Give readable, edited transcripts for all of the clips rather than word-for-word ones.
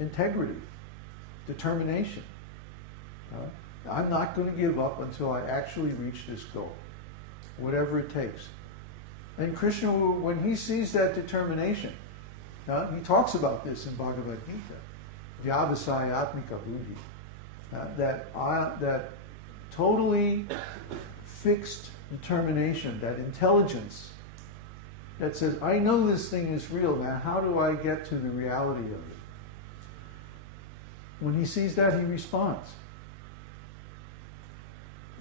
integrity, determination. I'm not going to give up until I actually reach this goal, whatever it takes. And Krishna, when he sees that determination, he talks about this in Bhagavad-gītā, vyavasayatmika buddhi, that totally fixed determination, that intelligence that says, I know this thing is real, now how do I get to the reality of it? When he sees that, he responds.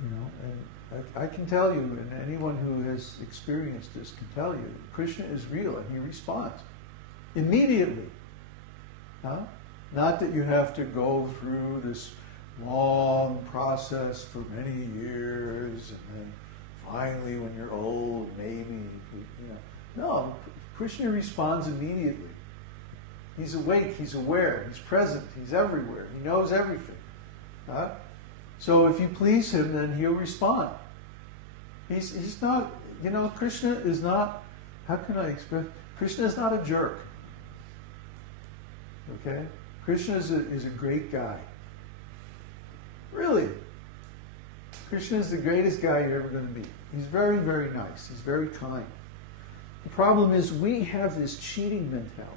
And I can tell you, and anyone who has experienced this can tell you, Krishna is real, and he responds immediately. Not that you have to go through this long process for many years, and then finally, when you're old, maybe, No, Krishna responds immediately. He's awake, he's aware, he's present, he's everywhere, he knows everything. So if you please him, then he'll respond. He's not, Krishna is not, how can I express? Krishna is not a jerk. Okay? Krishna is a great guy. Really. Krishna is the greatest guy you're ever going to meet. He's very, very nice. He's very kind. The problem is we have this cheating mentality.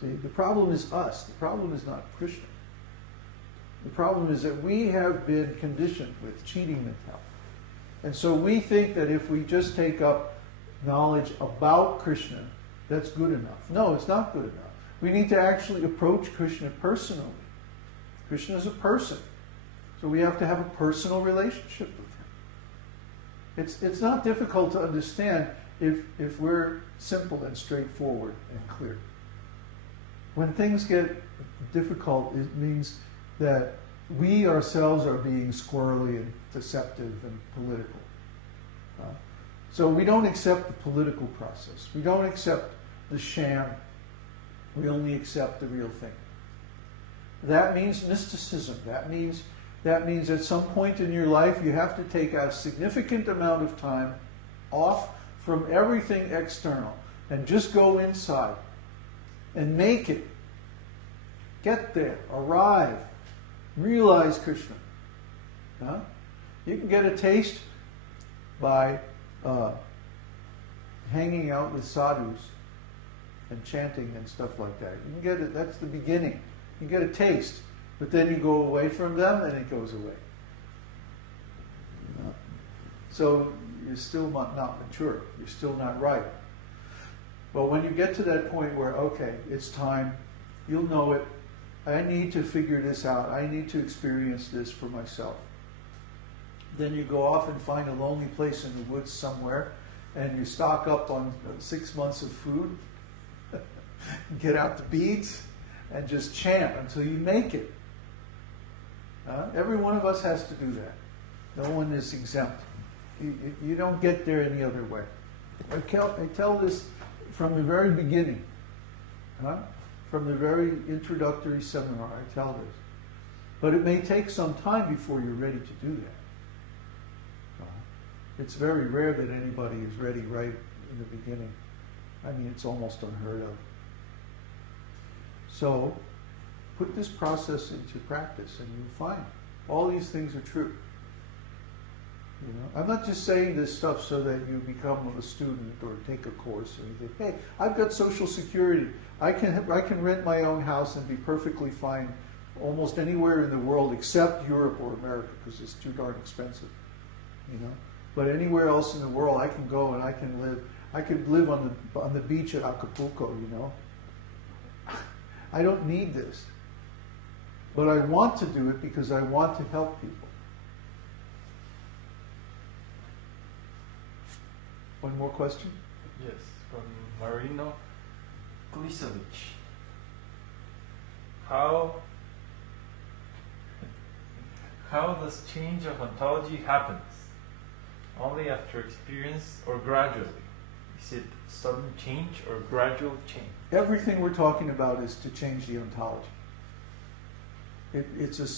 See, the problem is us. The problem is not Krishna. The problem is that we have been conditioned with cheating mentality. And so we think that if we just take up knowledge about Krishna, that's good enough. No, it's not good enough. We need to actually approach Krishna personally. Krishna is a person. So we have to have a personal relationship with him. It's not difficult to understand if we're simple and straightforward and clear. When things get difficult, it means that we ourselves are being squirrely and deceptive and political. So we don't accept the political process. We don't accept the sham. We only accept the real thing. That means mysticism. That means at some point in your life you have to take a significant amount of time off from everything external and just go inside and make it. Get there, arrive, realize Krishna. You can get a taste by hanging out with sadhus and chanting and stuff like that. You can get it. That's the beginning. You get a taste, but then you go away from them and it goes away. So you're still not mature. You're still not right. But when you get to that point where, okay, it's time, you'll know it. I need to figure this out. I need to experience this for myself. Then you go off and find a lonely place in the woods somewhere, and you stock up on 6 months of food, get out the beads, and just chant until you make it. Every one of us has to do that. No one is exempt. You don't get there any other way. I tell this from the very beginning. From the very introductory seminar, I tell this. But it may take some time before you're ready to do that. It's very rare that anybody is ready right in the beginning. I mean, it's almost unheard of. So, put this process into practice and you'll find all these things are true. I'm not just saying this stuff so that you become a student or take a course or anything. Hey, I've got Social Security. I can rent my own house and be perfectly fine almost anywhere in the world except Europe or America because it's too darn expensive. But anywhere else in the world I can go and I can live. I could live on the beach at Acapulco, I don't need this. But I want to do it because I want to help people. One more question? Yes, from Marino Klisovic. How does change of ontology happens? Only after experience or gradually? Is it sudden change or gradual change? Everything we're talking about is to change the ontology. It's a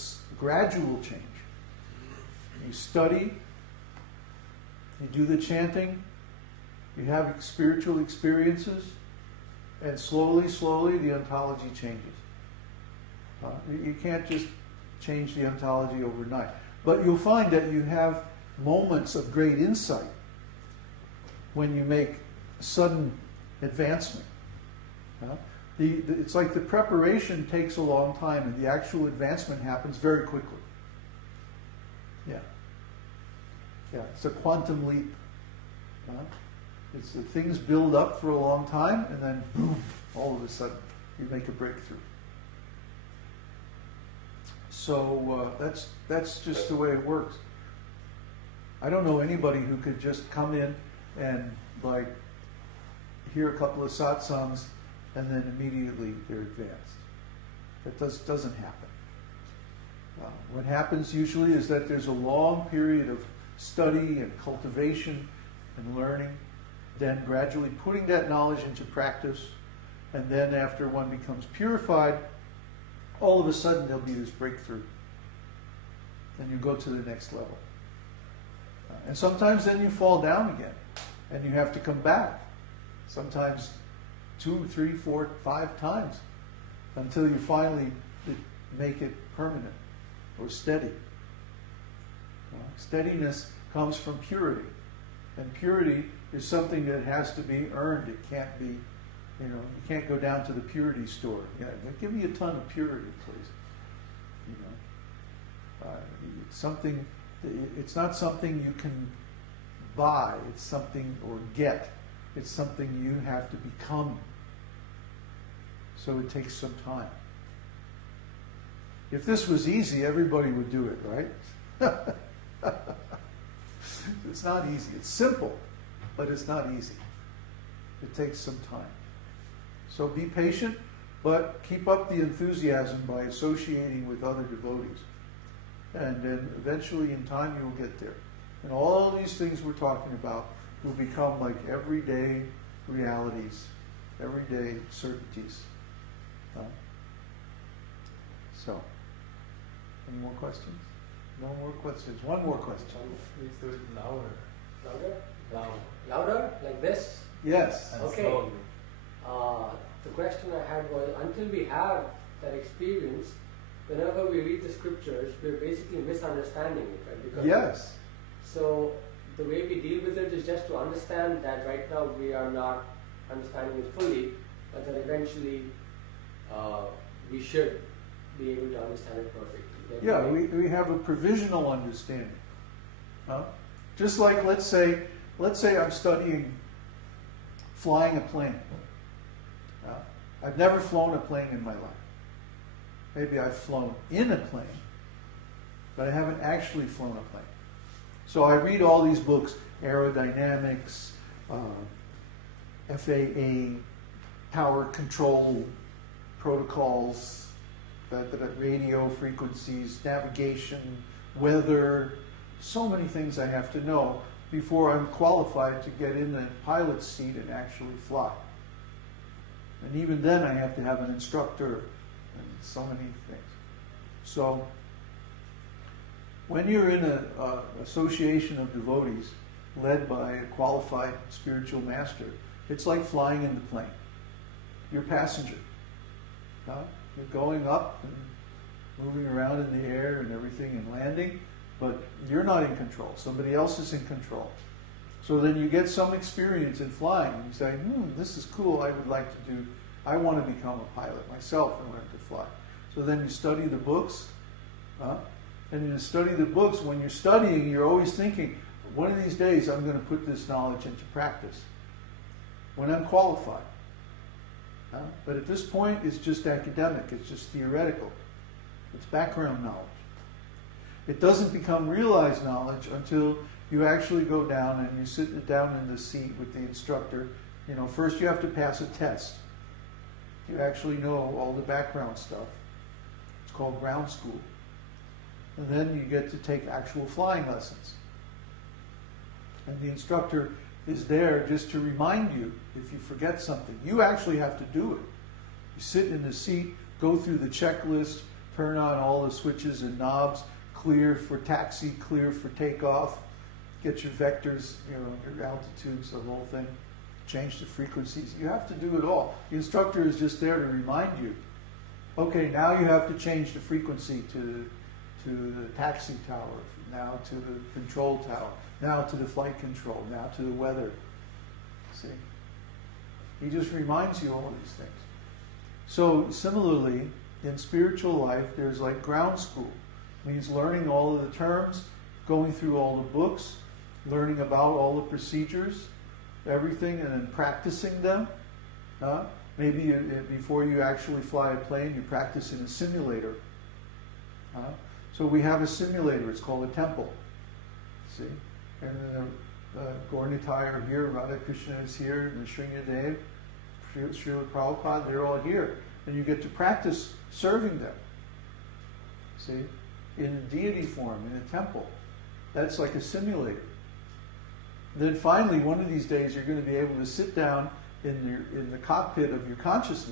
gradual change. You study, you do the chanting, you have spiritual experiences, And slowly, slowly, the ontology changes. You can't just change the ontology overnight. But you'll find that you have moments of great insight when you make sudden advancement. It's like the preparation takes a long time and the actual advancement happens very quickly. Yeah, it's a quantum leap. It's the things build up for a long time and then boom, all of a sudden you make a breakthrough. So that's just the way it works. I don't know anybody who could just come in and like hear a couple of satsangs and then immediately they're advanced. That doesn't happen. What happens usually is that there's a long period of study and cultivation and learning, then gradually putting that knowledge into practice, and then after one becomes purified, all of a sudden there'll be this breakthrough. Then you go to the next level. And sometimes then you fall down again, and you have to come back. Sometimes 2, 3, 4, 5 times, until you finally make it permanent or steady. Steadiness comes from purity. And purity is something that has to be earned. It can't be, you can't go down to the purity store. Give me a ton of purity, please. It's not something you can buy. It's something, or get. It's something you have to become. So it takes some time. If this was easy, everybody would do it, right? It's not easy. It's simple, but it's not easy. It takes some time. So be patient, but keep up the enthusiasm by associating with other devotees. And then eventually in time you will get there. And all these things we're talking about will become like everyday realities, everyday certainties. So, any more questions? No more questions. One more question. Please do it louder. Louder? Louder. Louder? Like this? Yes. And Okay. slowly. The question I had was, until we have that experience, whenever we read the scriptures, we're basically misunderstanding it, right? Because Yes. So the way we deal with it is just to understand that right now we are not understanding it fully, but that eventually we should be able to understand it perfectly. Yeah, we have a provisional understanding. Just like, let's say I'm studying flying a plane. I've never flown a plane in my life. Maybe I've flown in a plane, but I haven't actually flown a plane. So I read all these books, aerodynamics, FAA, power control protocols, radio frequencies, navigation, weather, so many things I have to know before I'm qualified to get in the pilot's seat and actually fly. And even then I have to have an instructor and so many things. So when you're in an association of devotees led by a qualified spiritual master, it's like flying in the plane. You're a passenger. You're going up and moving around in the air and everything and landing, but you're not in control. Somebody else is in control. So then you get some experience in flying and you say, this is cool, I want to become a pilot myself and learn to fly. So then you study the books, and you study the books. When you're studying, you're always thinking, one of these days I'm going to put this knowledge into practice when I'm qualified. But at this point, it's just academic, it's just theoretical. It's background knowledge. It doesn't become realized knowledge until you actually go down and you sit down in the seat with the instructor. First you have to pass a test. You actually know all the background stuff. It's called ground school. And then you get to take actual flying lessons. And the instructor is there just to remind you if you forget something. You actually have to do it. You sit in the seat, go through the checklist, turn on all the switches and knobs, clear for taxi, clear for takeoff, get your vectors, your altitudes, the whole thing. change the frequencies. You have to do it all. The instructor is just there to remind you, okay, now you have to change the frequency to the taxi tower, now to the control tower, now to the flight control, now to the weather. See? He just reminds you all of these things. So similarly, in spiritual life, there's like ground school. It means learning all of the terms, going through all the books, learning about all the procedures, everything, and then practicing them. Maybe before you actually fly a plane, you practice in a simulator. So we have a simulator. It's called a temple. See? And then Gaura-Nitāya are here, Radha Krishna is here, and Sringadev, Srila Prabhupada, they're all here. And you get to practice serving them. See? In a deity form, in a temple. That's like a simulator. Then finally, one of these days, you're going to be able to sit down in the cockpit of your consciousness